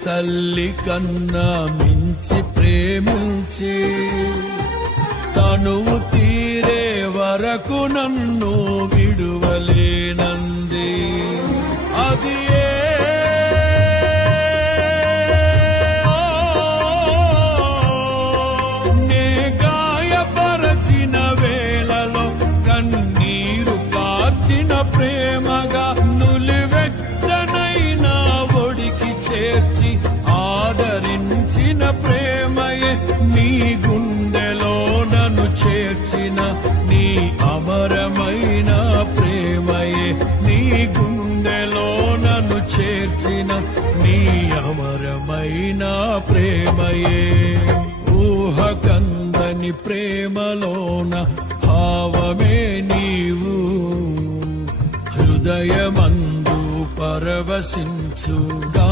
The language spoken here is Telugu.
తల్లి కన్నా మించి ప్రేమించి తనువు తీరే వరకు నన్ను విడువలేనంది. అది నే గాయపరచిన వేళలో కన్నీరు కార్చిన ప్రేమగా నులివెచ్చనైనా ఒడికి చేర్చి ఆదరించిన ప్రేమయే నీ గుండెలో నన్ను చేర్చిన నీ అమరమైన ప్రేమయే నీ గుండెలో నన్ను చేర్చిన నీ అమరమైన ప్రేమయే ఊహకందని ప్రేమలోన భావమే నీవు హృదయమందు పరవశించుగా